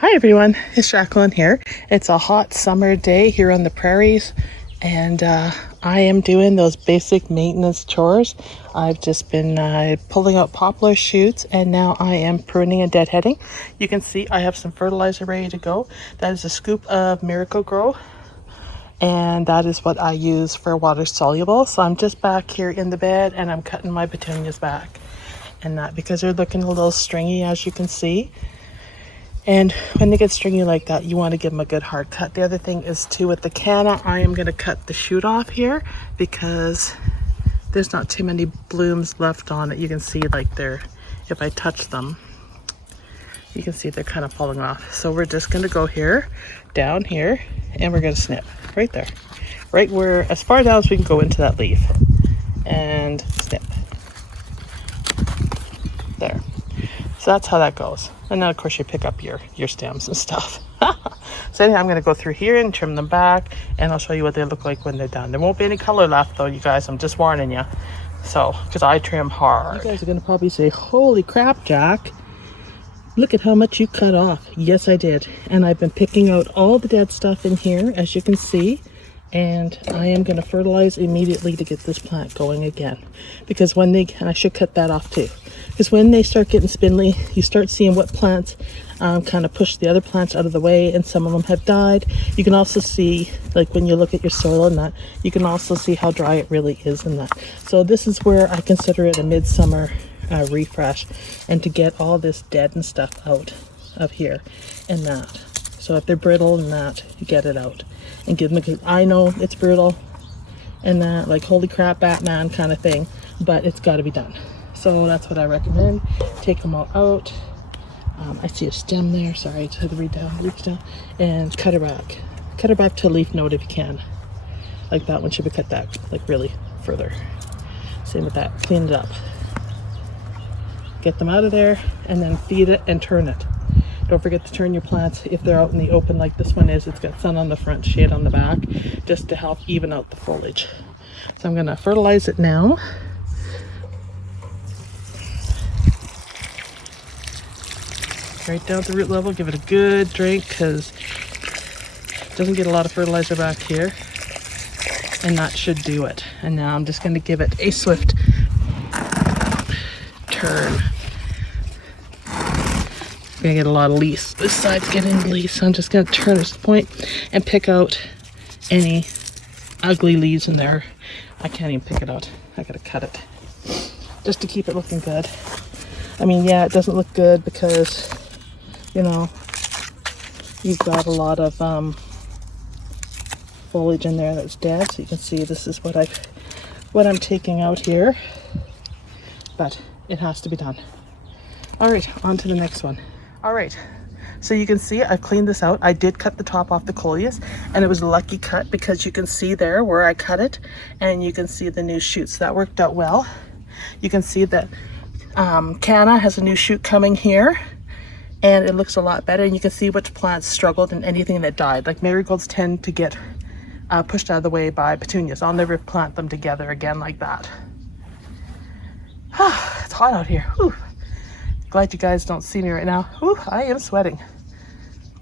Hi everyone, it's Jacqueline here. It's a hot summer day here on the prairies, and I am doing those basic maintenance chores. I've just been pulling out poplar shoots, and now I am pruning and deadheading. You can see I have some fertilizer ready to go. That is a scoop of Miracle-Gro, and that is what I use for water soluble. So I'm just back here in the bed and I'm cutting my petunias back, and that because they're looking a little stringy, as you can see. And when they get stringy like that, you want to give them a good hard cut. The other thing is too, with the canna, I am going to cut the shoot off here because there's not too many blooms left on it. You can see like they're, if I touch them, you can see they're kind of falling off. So we're just going to go here, down here, and we're going to snip right there. Right where, as far down as we can go into that leaf. And snip. There. So that's how that goes. And then of course you pick up your stems and stuff. So anyhow, I'm going to go through here and trim them back, and I'll show you what they look like when they're done. There won't be any color left though, you guys. I'm just warning you. So, because I trim hard. You guys are going to probably say, holy crap, Jack. Look at how much you cut off. Yes, I did. And I've been picking out all the dead stuff in here, as you can see. And I am going to fertilize immediately to get this plant going again. Because when they, and I should cut that off too. Because when they start getting spindly, you start seeing what plants kind of push the other plants out of the way, and some of them have died. You can also see, like when you look at your soil and that, you can also see how dry it really is in that. So this is where I consider it a midsummer refresh, and to get all this dead and stuff out of here and that. So if they're brittle and that, you get it out and give them, because I know it's brutal and that, like holy crap Batman kind of thing, but it's got to be done. So that's what I recommend. Take them all out. I see a stem there, sorry, to the read down, leaf down, and cut her back. Cut her back to a leaf node if you can. Like that one should be cut back, like really further. Same with that, clean it up. Get them out of there and then feed it and turn it. Don't forget to turn your plants if they're out in the open like this one is. It's got sun on the front, shade on the back, just to help even out the foliage. So I'm gonna fertilize it now. Right down to root level, give it a good drink because it doesn't get a lot of fertilizer back here. And that should do it. And now I'm just gonna give it a swift turn. I'm gonna get a lot of leaves. This side's getting leaves, so I'm just gonna turn this point and pick out any ugly leaves in there. I can't even pick it out. I gotta cut it just to keep it looking good. I mean, yeah, it doesn't look good because, you know, you've got a lot of foliage in there that's dead. So you can see this is what I'm taking out here, but it has to be done. All right, on to the next one. All right, so you can see I've cleaned this out. I did cut the top off the coleus, and it was a lucky cut because you can see there where I cut it, and you can see the new shoots. That worked out well. You can see that canna has a new shoot coming here, and it looks a lot better, and you can see which plants struggled and anything that died. Like marigolds tend to get pushed out of the way by petunias. I'll never plant them together again like that. It's hot out here. Whew. Glad you guys don't see me right now. Whew, I am sweating.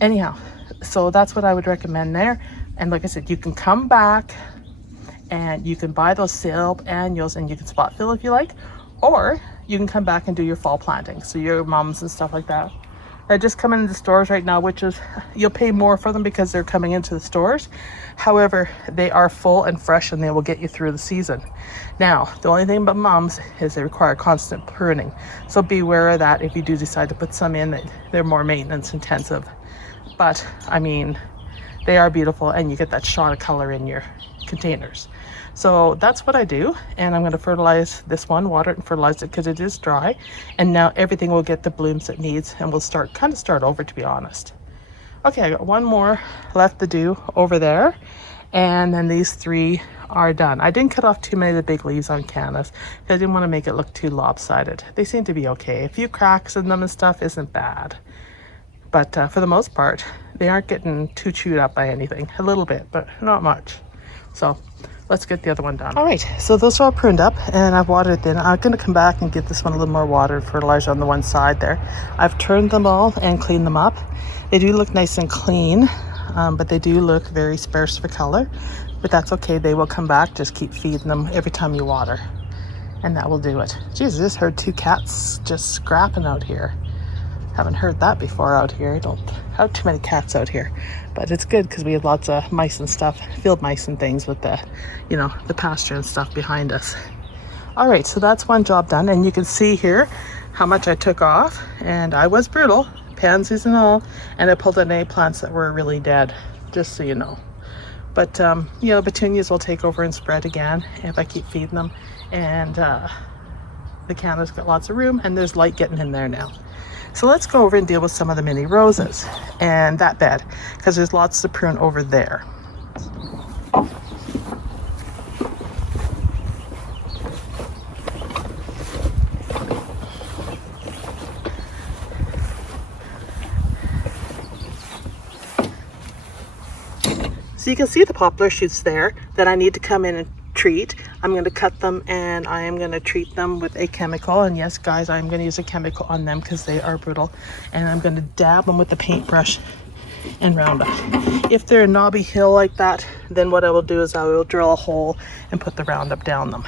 Anyhow, so that's what I would recommend there. And like I said, you can come back and you can buy those sale annuals and you can spot fill if you like, or you can come back and do your fall planting. So your mums and stuff like that. They're just coming into stores right now, which is, you'll pay more for them because they're coming into the stores. However, they are full and fresh and they will get you through the season. Now, the only thing about mums is they require constant pruning. So be aware of that if you do decide to put some in, that they're more maintenance intensive. But I mean, they are beautiful and you get that shot of color in your containers. So that's what I do, and I'm going to fertilize this one, water it and fertilize it because it is dry, and now everything will get the blooms it needs, and we'll start over, to be honest. Okay, I got one more left to do over there, and then these three are done. I didn't cut off too many of the big leaves on cannas because I didn't want to make it look too lopsided. They seem to be okay. A few cracks in them and stuff isn't bad, but for the most part they aren't getting too chewed up by anything. A little bit, but not much. So let's get the other one done. All right, so those are all pruned up and I've watered them. I'm going to come back and give this one a little more water and fertilizer on the one side there. I've turned them all and cleaned them up. They do look nice and clean, but they do look very sparse for color. But that's okay, they will come back. Just keep feeding them every time you water. And that will do it. Jeez, I just heard 2 cats just scrapping out here. Haven't heard that before out here. I don't have too many cats out here, but it's good because we have lots of mice and stuff, field mice and things with the, you know, the pasture and stuff behind us. All right, so that's one job done, and you can see here how much I took off, and I was brutal, pansies and all, and I pulled out any plants that were really dead, just so you know. But you know, petunias will take over and spread again if I keep feeding them, and the canna's got lots of room, and there's light getting in there now. So let's go over and deal with some of the mini roses and that bed, because there's lots to prune over there. So you can see the poplar shoots there that I need to come in and treat. I'm going to cut them and I am going to treat them with a chemical. And yes, guys, I'm going to use a chemical on them because they are brutal. And I'm going to dab them with the paintbrush and round up. If they're a knobby hill like that, then what I will do is I will drill a hole and put the Roundup down them.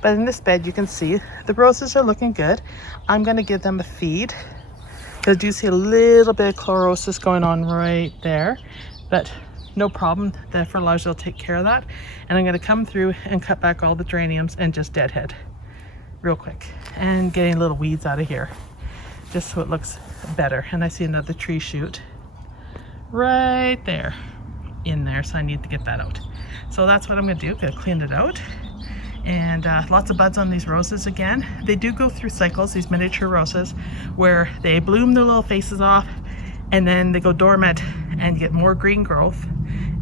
But in this bed, you can see the roses are looking good. I'm going to give them a feed. Because you see a little bit of chlorosis going on right there. But no problem, the fertilizer will take care of that. And I'm going to come through and cut back all the geraniums and just deadhead real quick. And getting little weeds out of here, just so it looks better. And I see another tree shoot right there in there, so I need to get that out. So that's what I'm going to do. I'm going to clean it out. And lots of buds on these roses again. They do go through cycles, these miniature roses, where they bloom their little faces off and then they go dormant and get more green growth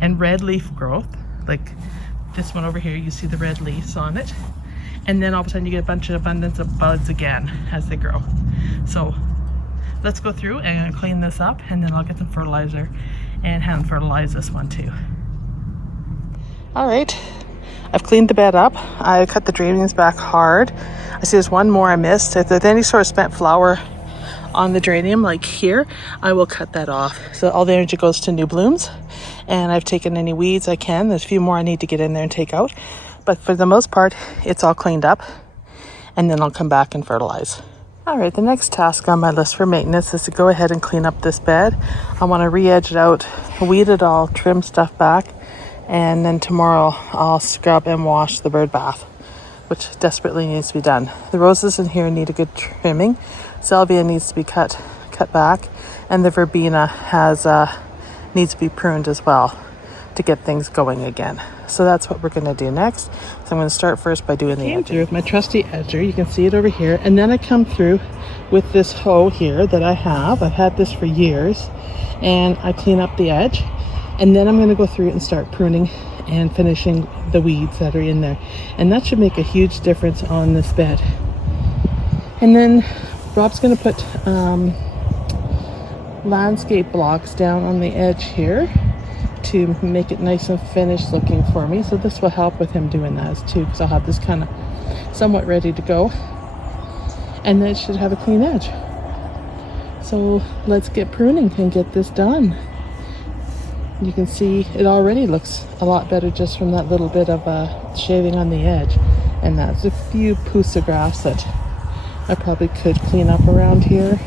and red leaf growth. Like this one over here, you see the red leaves on it. And then all of a sudden you get a bunch of abundance of buds again as they grow. So let's go through and clean this up, and then I'll get some fertilizer and hand fertilize this one too. All right, I've cleaned the bed up. I cut the geraniums back hard. I see there's one more I missed. If there's any sort of spent flower on the geranium like here, I will cut that off. So all the energy goes to new blooms, and I've taken any weeds I can. There's a few more I need to get in there and take out, but for the most part it's all cleaned up, and then I'll come back and fertilize. All right, the next task on my list for maintenance is to go ahead and clean up this bed. I want to re-edge it out, weed it all, trim stuff back, and then tomorrow I'll scrub and wash the bird bath, which desperately needs to be done. The roses in here need a good trimming. Salvia needs to be cut back, and the verbena needs to be pruned as well to get things going again. So that's what we're going to do next. So I'm going to start first by doing the edge. Through with my trusty edger, you can see it over here, and then I come through with this hoe here that I have. I've had this for years, and I clean up the edge, and then I'm going to go through and start pruning and finishing the weeds that are in there, and that should make a huge difference on this bed. And then Rob's going to put landscape blocks down on the edge here to make it nice and finished looking for me. So this will help with him doing that too, because I'll have this kind of somewhat ready to go, and then it should have a clean edge. So let's get pruning and get this done. You can see it already looks a lot better just from that little bit of shaving on the edge, and that's a few poofs of grass that I probably could clean up around here.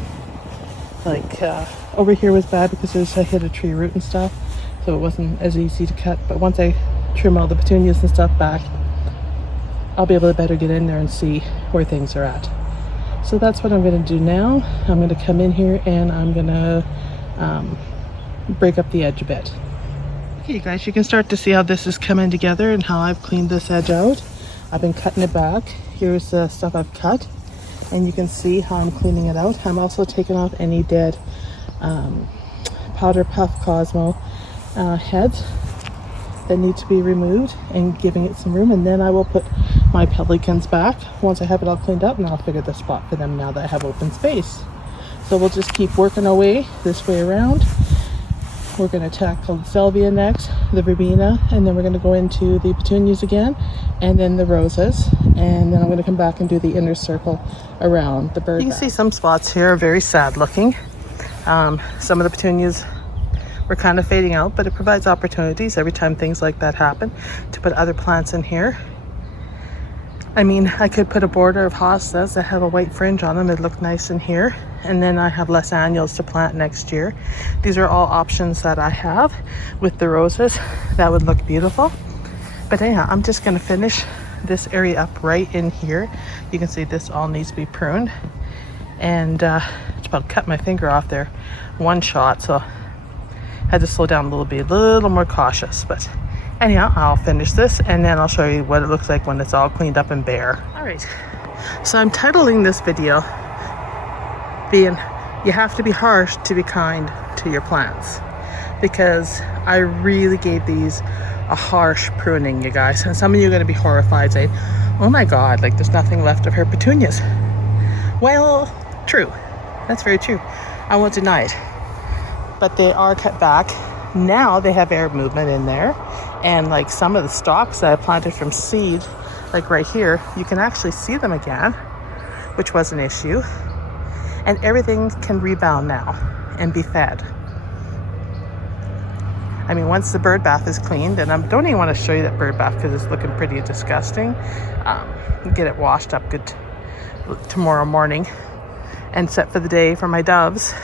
Like over here was bad because I hit a tree root and stuff, so it wasn't as easy to cut. But once I trim all the petunias and stuff back, I'll be able to better get in there and see where things are at. So that's what I'm going to do now. I'm going to come in here and I'm going to break up the edge a bit. Okay guys, you can start to see how this is coming together and how I've cleaned this edge out. I've been cutting it back. Here's the stuff I've cut, and you can see how I'm cleaning it out. I'm also taking off any dead powder puff Cosmo heads that need to be removed and giving it some room, and then I will put my pelicans back once I have it all cleaned up, and I'll figure the spot for them now that I have open space. So we'll just keep working our way this way around we're going to tackle the salvia next, the verbena, and then we're going to go into the petunias again, and then the roses, and then I'm going to come back and do the inner circle around the bird. You can see some spots here are very sad looking. Some of the petunias were kind of fading out, but it provides opportunities every time things like that happen to put other plants in here. I mean, I could put a border of hostas that have a white fringe on them. It'd look nice in here. And then I have less annuals to plant next year. These are all options that I have with the roses. That would look beautiful. But anyhow, I'm just going to finish this area up right in here. You can see this all needs to be pruned. And just about cut my finger off there one shot. So I had to slow down a little more cautious. But anyhow, I'll finish this and then I'll show you what it looks like when it's all cleaned up and bare. All right, so I'm titling this video being, you have to be harsh to be kind to your plants, because I really gave these a harsh pruning, you guys. And some of you are going to be horrified saying, oh my God, like there's nothing left of her petunias. Well, true. That's very true. I won't deny it. But they are cut back. Now they have air movement in there. And like some of the stalks that I planted from seed, like right here, you can actually see them again, which was an issue. And everything can rebound now and be fed. I mean, once the bird bath is cleaned, and I don't even want to show you that bird bath because it's looking pretty disgusting. Get it washed up good tomorrow morning and set for the day for my doves.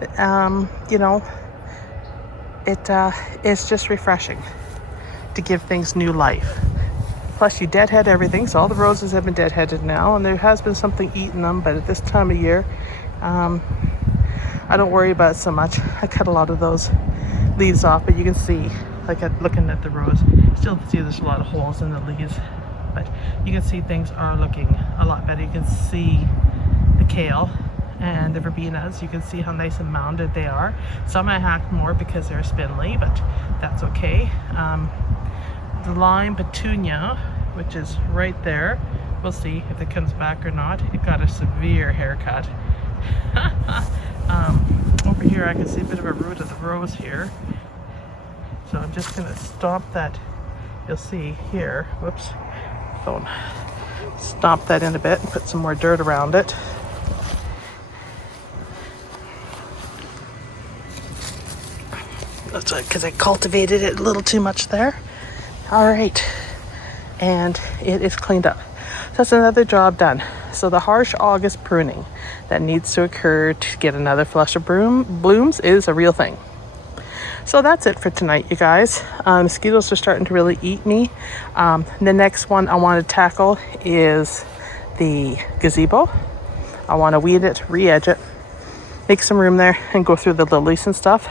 You know, it's just refreshing to give things new life. Plus you deadhead everything, so all the roses have been deadheaded now, and there has been something eating them, but at this time of year, I don't worry about it so much. I cut a lot of those leaves off, but you can see, like looking at the rose, still see there's a lot of holes in the leaves, but you can see things are looking a lot better. You can see the kale and the verbenas. You can see how nice and mounded they are. Some I hacked more because they're spindly, but that's okay. The lime petunia, which is right there, we'll see if it comes back or not. It got a severe haircut. Over here I can see a bit of a root of the rose here, so I'm just going to stomp that. You'll see here, whoops, phone, stomp that in a bit and put some more dirt around it. That's because I cultivated it a little too much there. All right, and it is cleaned up. So that's another job done. So the harsh August pruning that needs to occur to get another flush of blooms is a real thing. So that's it for tonight, you guys. Mosquitoes are starting to really eat me. The next one I want to tackle is the gazebo. I want to weed it, re-edge it, make some room there, and go through the lilies and stuff,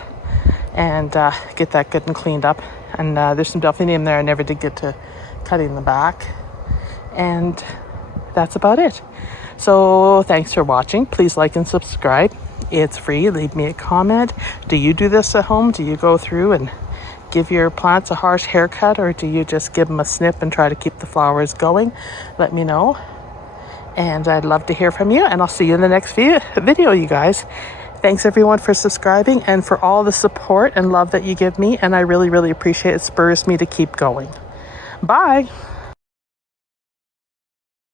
and get that good and cleaned up. And there's some delphinium there I never did get to cutting the back. And that's about it. So thanks for watching. Please like and subscribe. It's free. Leave me a comment. Do you do this at home? Do you go through and give your plants a harsh haircut, or do you just give them a snip and try to keep the flowers going? Let me know. And I'd love to hear from you. And I'll see you in the next video, you guys. Thanks everyone for subscribing and for all the support and love that you give me. And I really, really appreciate it. It spurs me to keep going. Bye.